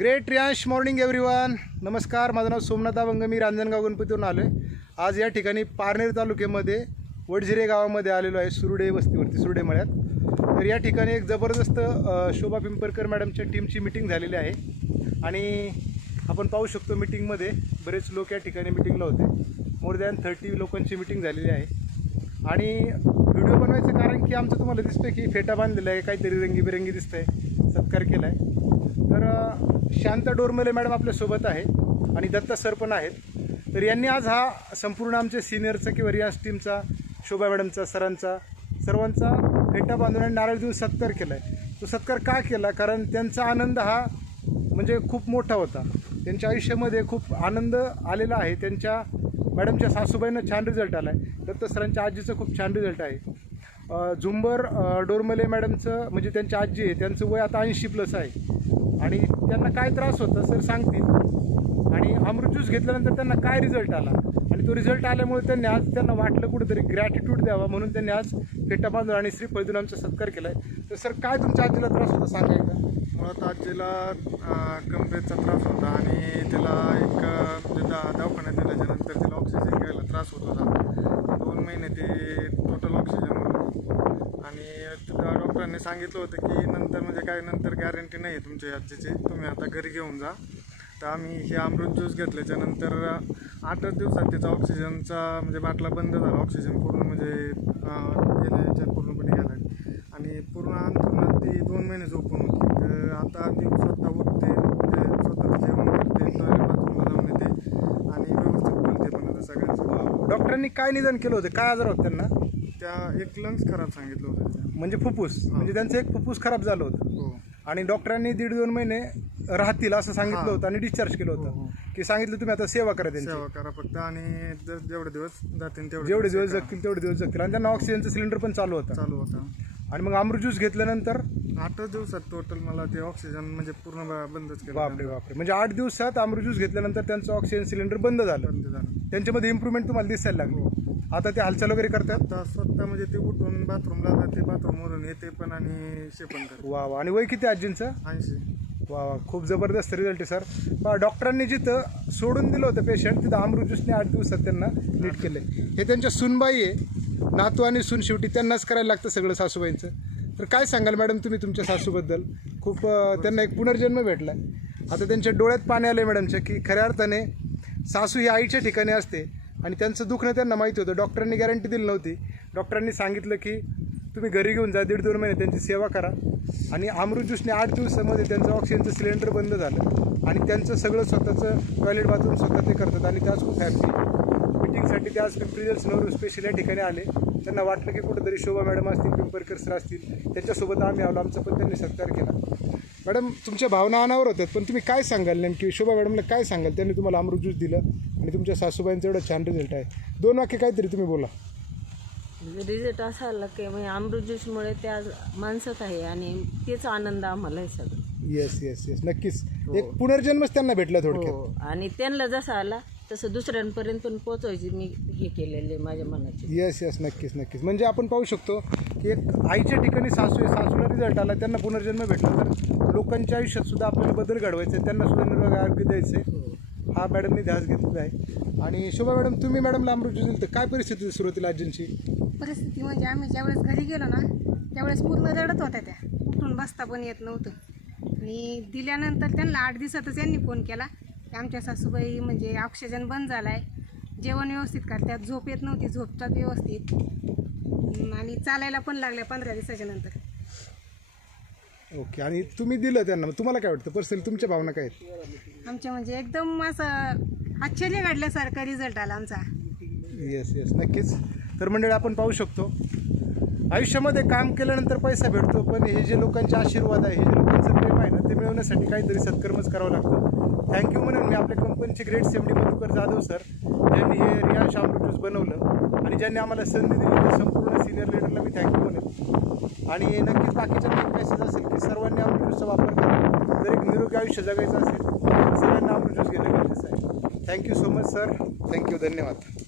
Great Riyansh morning everyone नमस्कार माझं नाव सोमनाथ अभंग. मी रांजणगाव गणपतीवरून आलो आहे आज या ठिकाणी पारनेर तालुक्यामध्ये वडझिरे गावामध्ये आलेलो आहे सुरडे वस्तीवरती सुरडे मळ्यात. तर या ठिकाणी एक जबरदस्त शोभा पिंपरकर मॅडमच्या टीमची मिटिंग झालेली आहे. आणि आपण पाहू शकतो मिटिंगमध्ये बरेच लोक या ठिकाणी मिटिंगला होते. मोर दॅन थर्टी लोकांची मिटिंग झालेली आहे. आणि व्हिडिओ बनवायचं कारण की आमचं तुम्हाला दिसतं की फेटा बांधलेला आहे. काहीतरी रंगीबिरंगी आहे सत्कार केला आहे तर शांत डोरमले मॅडम आपल्यासोबत आहे आणि दत्ता सर पण आहेत. तर यांनी आज हा संपूर्ण आमच्या सिनियरचा किंवा रियाज टीमचा शोभा मॅडमचा सरांचा सर्वांचा फेटा बांधून आणि नारळ देऊन सत्कार केला आहे तो सत्कार का केला? कारण त्यांचा आनंद हा म्हणजे खूप मोठा होता. त्यांच्या आयुष्यामध्ये खूप आनंद आलेला आहे. त्यांच्या मॅडमच्या सासूबाईंना छान रिझल्ट आला आहे दत्त सरांच्या आजीचं खूप छान रिझल्ट आहे. झुंबर डोरमले मॅडमचं म्हणजे त्यांची आजी आहे त्यांचं वय आता ऐंशी प्लस आहे. आणि त्यांना काय त्रास होता सर सांगतील. आणि अमृत ज्यूस घेतल्यानंतर त्यांना काय रिझल्ट आला? आणि तो रिझल्ट आल्यामुळे त्यांनी आज त्यांना वाटलं कुठेतरी ग्रॅटिट्यूड द्यावा म्हणून त्यांनी आज फेटा बांधून आणि श्री देऊन आमचा सत्कार केला आहे तर सर काय तुमच्या आजीला त्रास होता सांगाय का मुळात आजीला अं, कमरेचा त्रास होता आणि तिला एक म्हणजे दवाखान्यात दिल्याच्यानंतर तिला ऑक्सिजन घ्यायला त्रास होत होता. दोन महिने ते टोटल ऑक्सिजन आणि त्या डॉक्टरांनी सांगितलं होतं की नंतर म्हणजे काय नंतर गॅरंटी नाही आहे तुमच्या आजीची तुम्ही आता घरी घेऊन जा. तर आम्ही हे अमृत ज्यूस घेतल्याच्यानंतर आठच दिवसात त्याचा ऑक्सिजनचा म्हणजे बाटला बंद झाला. ऑक्सिजन पूर्ण म्हणजे याच्यात पूर्णपणे गेला. आणि पूर्ण अंतरुणात ती दोन महिने झोपून होती. तर आता ती स्वतः उठते स्वतः जेवण करते बाथरूमला जाऊन येते आणि व्यवस्थित बोलते पण आता सगळ्यांचं. डॉक्टरांनी काय निदान केलं होतं? काय आजार होतं त्यांना? त्या एक लंग्स खराब सांगितलं होतं त्या. म्हणजे फुफ्फुस. म्हणजे त्यांचं एक फुफ्फुस खराब झालं होतं. हो. आणि डॉक्टरांनी दीड दोन महिने राहतील असं सांगितलं हां. होतं आणि डिस्चार्ज केलं हो, होतं. हो. की सांगितलं तुम्ही आता सेवा करा त्यांची. सेवा करा फक्त आणि ज- जेवढे दिवस जातील तेवढे जेवढे दिवस. जगतील तेवढे दिवस जगतील. आणि त्यांना ऑक्सिजनचं सिलेंडर पण चालू होतं. चालू होता. आणि मग अमृत ज्यूस घेतल्यानंतर? आठच दिवसात टोटल मला ते ऑक्सिजन म्हणजे पूर्ण ब- बंदच केलं बापरे बापरे. म्हणजे आठ दिवसात अमृत ज्यूस घेतल्यानंतर त्यांचं ऑक्सिजन सिलेंडर बंद झालं. बंद झालं. त्यांच्यामध्ये इम्प्रूव्हमेंट तुम्हाला दिसायला लागली. आता ते हालचाल वगैरे करतात? आता स्वतः म्हणजे ते उठून बाथरूमला जाते बाथरूमवरून येते पण आणि शेपण करते. वा वा. आणि वय किती आजींचं? ऐंशी. वा वा. खूप जबरदस्त रिझल्ट आहे सर पहा, डॉक्टरांनी जिथं सोडून दिलं होतं पेशंट तिथं अमृत ज्यूसने आठ दिवसात त्यांना नीट केलं हे त्यांच्या सुनबाई आहे. नातू आणि सून शेवटी त्यांनाच करायला लागतं सगळं सासूबाईंचं. तर काय सांगाल मॅडम तुम्ही तुमच्या सासूबद्दल? खूप त्यांना एक पुनर्जन्म भेटला आता त्यांच्या डोळ्यात पाणी आलं मॅडमच्या की खऱ्या अर्थाने सासू ही आईच्या ठिकाणी असते. आणि त्यांचं दुखणं त्यांना माहिती होतं. डॉक्टरांनी गॅरंटी दिली नव्हती. डॉक्टरांनी सांगितलं की तुम्ही घरी घेऊन जा दीड दोन महिने त्यांची सेवा करा. आणि अमृत ज्यूसने आठ दिवसामध्ये त्यांचं ऑक्सिजनचं सिलेंडर बंद झालं. आणि त्यांचं सगळं स्वतःचं टॉयलेट बाथरूम स्वतः ते करतात. आणि त्याच खूप हॅपी मिटिंगसाठी ते आज पिंपरी स्पेशल या ठिकाणी आले. त्यांना वाटलं की कुठंतरी शोभा मॅडम असतील पिंपरकर सर असतील. त्यांच्यासोबत आम्ही आलो. आमचा पण त्यांनी सत्कार केला. मॅडम तुमच्या भावना अनावर होत्यात. पण तुम्ही काय सांगाल नेमकी? शोभा मॅडमला काय सांगाल? त्यांनी तुम्हाला अमृत ज्यूस दिलं. आणि तुमच्या सासूबाईंचं एवढं छान रिझल्ट आहे. दोन वाक्य काहीतरी तुम्ही बोला. रिझल्ट असा आला की म्हणजे अमृत ज्यूसमुळे त्या माणसात आहे आणि तेच आनंद आम्हाला आहे सगळं. येस येस येस नक्कीच. एक पुनर्जन्मच त्यांना भेटला थोडक्यात. हो. आणि त्यांना जसा आला तसं दुसऱ्यांपर्यंत पण पोचवायची मी हे केलेले माझ्या मनाचे. येस येस नक्कीच नक्कीच. म्हणजे आपण पाहू शकतो की एक आईच्या ठिकाणी सासू आहे सासूला रिझल्ट आला त्यांना पुनर्जन्म भेटला. तर लोकांच्या आयुष्यात सुद्धा आपल्याला बदल घडवायचे त्यांना सुद्धा निरोगी आरोग्य द्यायचं. आहे हा मॅडमनी ध्यास घेतलेला आहे. आणि शोभा मॅडम तुम्ही मॅडमला अमृत ज्यूस तर काय परिस्थिती होती सुरुवातीला आजींची? परिस्थिती म्हणजे आम्ही ज्यावेळेस घरी गेलो ना त्यावेळेस पूर्ण रडत होत्या त्या. उठून बसता पण येत नव्हतं. आणि दिल्यानंतर त्यांना आठ दिवसातच यांनी फोन केला की आमच्या सासूबाई म्हणजे ऑक्सिजन बंद झाला आहे जेवण व्यवस्थित करतात झोप येत नव्हती झोपतात व्यवस्थित. आणि चालायला पण लागल्या पंधरा दिवसाच्या नंतर. ओके आणि तुम्ही दिलं त्यांना मग तुम्हाला काय वाटतं? पर्सनली तुमच्या भावना काय आहेत? आमच्या म्हणजे एकदम असं आश्चर्य घडल्यासारखा रिझल्ट आला आमचा. येस येस नक्कीच. तर मंडळी आपण पाहू शकतो. आयुष्यामध्ये काम केल्यानंतर पैसा भेटतो पण हे जे लोकांचे आशीर्वाद आहे हे जे लोकांचं प्रेम आहे ना ते मिळवण्यासाठी काहीतरी सत्कर्मच करावं लागतं. थँक्यू म्हणून मी आपल्या कंपनीचे great CMD Madhukar Jadhav sir ज्यांनी हे रियान शामरूज बनवलं आणि ज्यांनी आम्हाला संधी दिली सगळ्या सिनियर लिडरला मी थँक्यू म्हणेन. आणि नक्कीच बाकीच्या एक मेसेज असेल की सर्वांनी अमृत ज्यूसचा वापर करा. जर एक निरोगी आयुष्य जगायचं असेल सगळ्यांना अमृत ज्यूस घेणं गरजेचं आहे. Thank you so much sir thank you धन्यवाद.